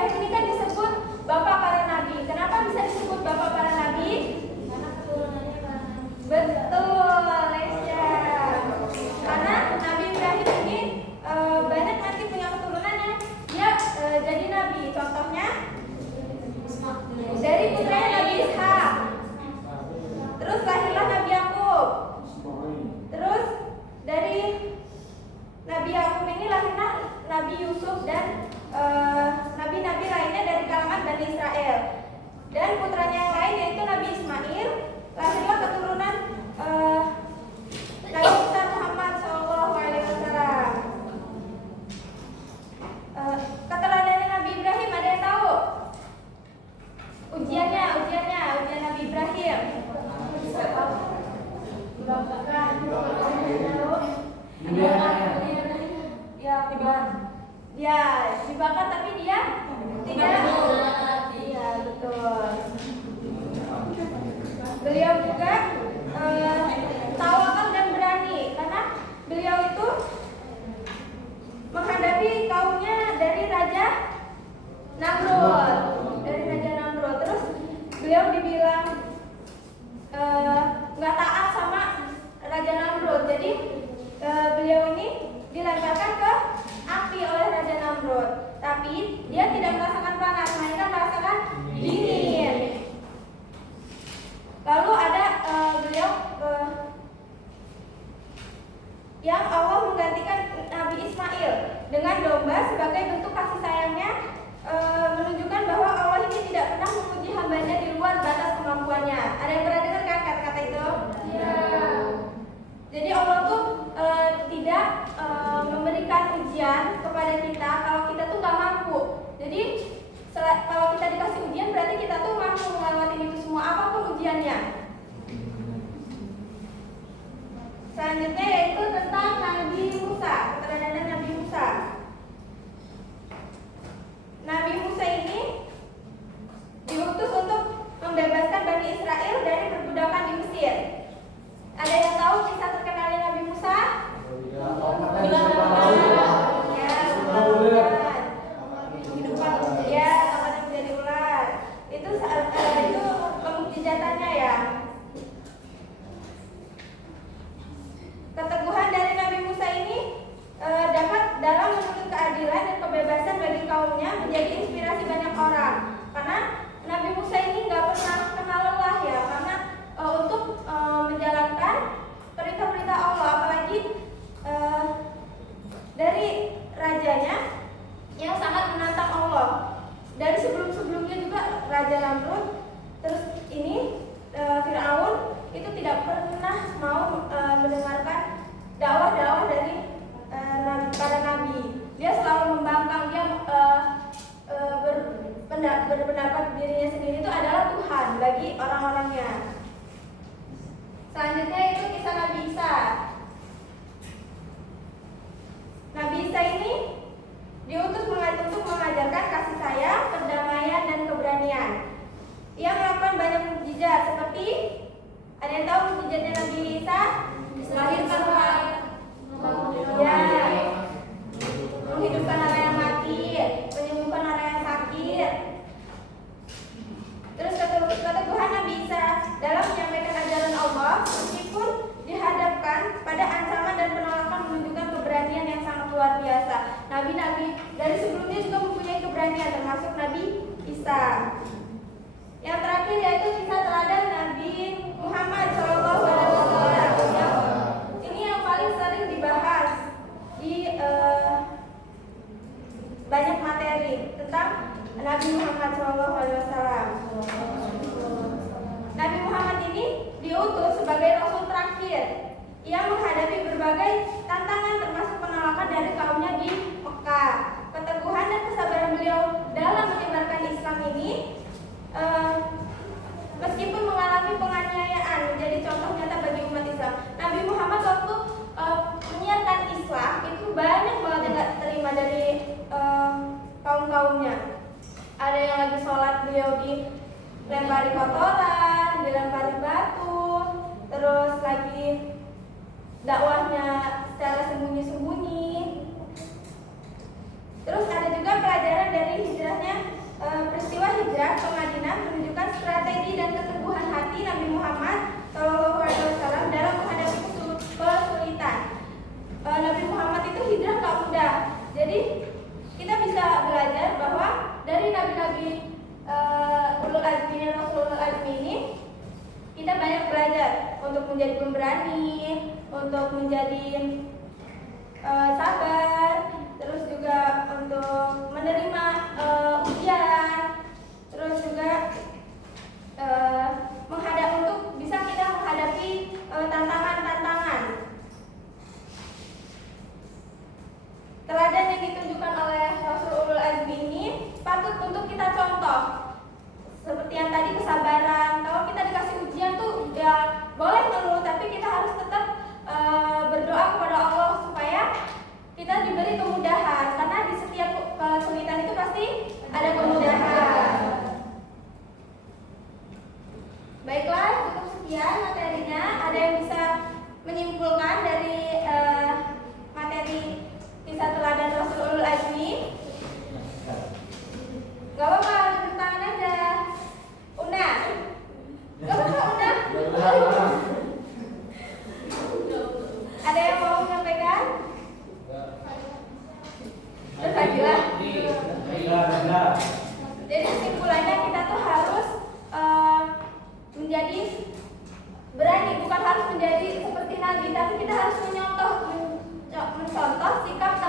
Ibrahim ini kan disebut bapak para nabi. Kenapa bisa disebut bapak para nabi? Karena keturunannya para nabi. Betul, Lesya. Karena Nabi Ibrahim ini banyak nanti punya keturunannya. Dia jadi nabi. Contohnya dari putranya Nabi Ishak. Terus lahirlah Nabi Yakub. Terus dari Nabi Yakub ini lahirlah Nabi Yusuf dan nabi-nabi lainnya dari kalangan Bani Israel. Dan putranya yang lain yaitu Nabi Ismail. Lahirlah keturunan Nabi besar Muhammad SAW. Keteladanan Nabi Ibrahim ada yang tahu? Ujian Nabi Ibrahim. Ya, dibakar tapi dia tidak. Iya, betul. Beliau juga tawakal dan berani karena beliau itu menghadapi kaumnya dari Raja Namrud. Terus beliau dibilang nggak taat sama Raja Namrud. Jadi beliau ini dilantarkan ke api oleh Raja Namrud. Tapi dia tidak merasakan panas, melainkan merasakan dingin. Lalu ada beliau yang Allah menggantikan Nabi Ismail dengan domba sebagai bentuk kasih sayangnya, menunjukkan bahwa Allah ini tidak pernah menguji hambanya di luar batas kemampuannya. Ada yang pernah dengar kan kata-kata itu? Ya. Jadi Allah tuh tidak memberikan ujian kepada kita kalau kita tuh nggak mampu. Jadi kalau kita dikasih ujian berarti kita tuh mampu melewati itu semua apapun ujiannya. Selanjutnya yaitu tentang Nabi Musa, keteladanan Nabi Musa. Nabi Musa ini diutus untuk membebaskan Bani Israel dari perbudakan di Mesir. Ada yang tahu kisah terkenalnya Nabi Musa? Tangannya menjadi ular. Itu kemukjizatannya ya. Keteguhan dari Nabi Musa ini dapat dalam menuntut keadilan dan kebebasan bagi kaumnya, menjadi inspirasi banyak orang. Karena Nabi Musa ini nggak pernah kenal lelah ya, karena untuk menjalankan perintah-perintah Allah, apalagi dari rajanya yang sangat menantang Allah. Dari sebelum-sebelumnya juga Raja Namrud, terus ini Fir'aun itu tidak pernah mau mendengarkan dakwah-dakwah dari para nabi. Dia selalu membangkang, dia berpendapat dirinya sendiri itu adalah Tuhan bagi orang-orangnya. Selanjutnya itu kisah Nabi Isa. Nabi Isa ini diutus untuk mengajarkan kasih sayang, perdamaian, dan keberanian. Ia melakukan banyak mukjizat seperti, ada yang tahu mukjizatnya Nabi Isa? Melahirkan orang, menghidupkan orang yang mati, menyembuhkan orang yang sakit. Terus keteguhan Nabi Isa dalam menyampaikan ajaran Allah, meskipun dihadapkan pada ancaman dan penolakan, menunjukkan keberanian yang sangat luar biasa. Nabi-nabi dari sebelumnya juga mempunyai keberanian, termasuk Nabi Isa. Yang terakhir yaitu kisah teladan Nabi Muhammad SAW. Ini yang paling sering dibahas di banyak materi tentang Nabi Muhammad SAW. Nabi Muhammad ini diutus sebagai rasul terakhir yang menghadapi berbagai tantangan, termasuk penolakan dari kaumnya di Mekah. Keteguhan dan kesabaran beliau dalam menyebarkan Islam ini, meskipun mengalami penganiayaan, menjadi contoh nyata bagi umat Islam. Nabi Muhammad waktu menyiarkan Islam itu banyak banget yang gak terima dari kaum-kaumnya. Ada yang lagi sholat beliau dilempari kotoran, dilempari batu, terus lagi dakwahnya secara sembunyi-sembunyi. Terus ada juga pelajaran dari hijrahnya, peristiwa hijrah ke Madinah menunjukkan strategi dan keteguhan hati Nabi Muhammad SAW dalam menghadapi kesulitan. Nabi Muhammad itu hijrah gak mudah. Jadi kita bisa belajar bahwa dari nabi-nabi ulul azmi Rasulul azmi ini kita banyak belajar untuk menjadi pemberani, untuk menjadi sabar, terus juga untuk menerima ujian, terus juga untuk bisa kita menghadapi tantangan-tantangan. Teladan yang ditunjukkan oleh Rasulul azmi ini patut untuk kita contoh. Seperti yang tadi, kesabaran. Kalau kita dikasih ujian tuh ya boleh ngeluh, tapi kita harus tetap berdoa kepada Allah supaya kita diberi kemudahan, karena di setiap kesulitan itu pasti ada kemudahan. Baiklah, cukup sekian materinya. Ada yang bisa menyimpulkan dari materi kisah teladan Rasulul azmi? Gak apa-apa, tepuk tangan aja. Una, gak apa-apa Una. Ada yang mau menyampaikan? Terus jadi kesimpulannya kita tuh harus menjadi berani, bukan harus menjadi seperti Nabi, tapi kita harus mencontoh sikap